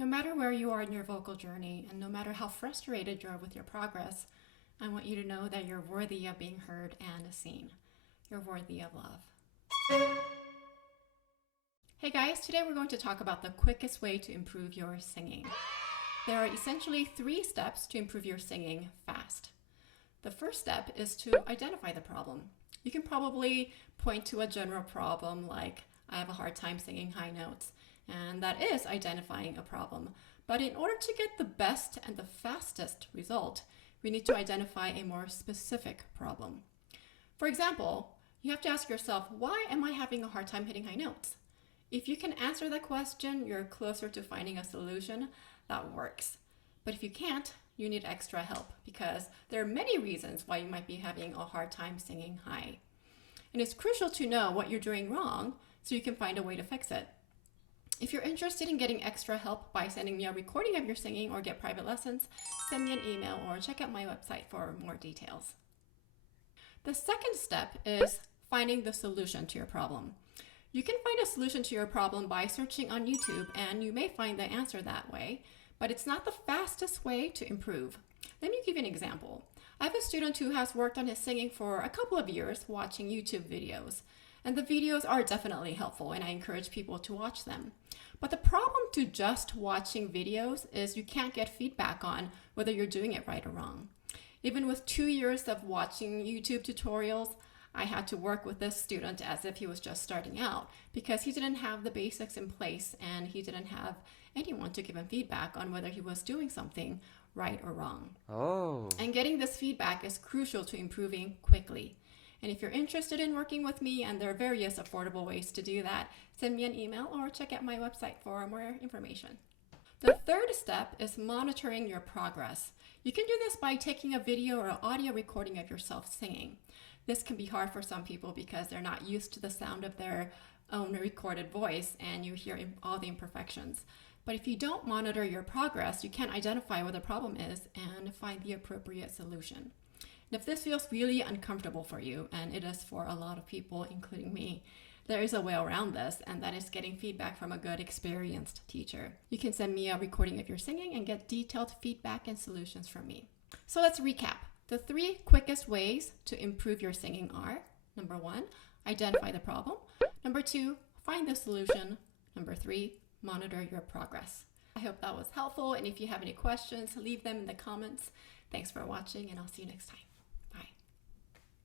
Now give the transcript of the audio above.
No matter where you are in your vocal journey, and no matter how frustrated you are with your progress, I want you to know that you're worthy of being heard and seen. You're worthy of love. Hey guys, today we're going to talk about the quickest way to improve your singing. There are essentially 3 steps to improve your singing fast. The first step is to identify the problem. You can probably point to a general problem like, I have a hard time singing high notes, and that is identifying a problem. But in order to get the best and the fastest result, we need to identify a more specific problem. For example, you have to ask yourself, why am I having a hard time hitting high notes? If you can answer that question, you're closer to finding a solution that works. But if you can't, you need extra help because there are many reasons why you might be having a hard time singing high. And it's crucial to know what you're doing wrong so you can find a way to fix it. If you're interested in getting extra help by sending me a recording of your singing or get private lessons, send me an email or check out my website for more details. The second step is finding the solution to your problem. You can find a solution to your problem by searching on YouTube, and you may find the answer that way, but it's not the fastest way to improve. Let me give you an example. I have a student who has worked on his singing for a couple of years watching YouTube videos, and the videos are definitely helpful, and I encourage people to watch them. But the problem to just watching videos is you can't get feedback on whether you're doing it right or wrong. Even with 2 years of watching YouTube tutorials, I had to work with this student as if he was just starting out because he didn't have the basics in place and he didn't have anyone to give him feedback on whether he was doing something right or wrong. And getting this feedback is crucial to improving quickly. And if you're interested in working with me, and there are various affordable ways to do that, send me an email or check out my website for more information. The third step is monitoring your progress. You can do this by taking a video or audio recording of yourself singing. This can be hard for some people because they're not used to the sound of their own recorded voice and you hear all the imperfections. But if you don't monitor your progress, you can't identify what the problem is and find the appropriate solution. And if this feels really uncomfortable for you, and it is for a lot of people, including me, there is a way around this, and that is getting feedback from a good, experienced teacher. You can send me a recording of your singing and get detailed feedback and solutions from me. So let's recap. The 3 quickest ways to improve your singing are: number 1, identify the problem; number 2, find the solution; number 3, monitor your progress. I hope that was helpful, and if you have any questions, leave them in the comments. Thanks for watching, and I'll see you next time.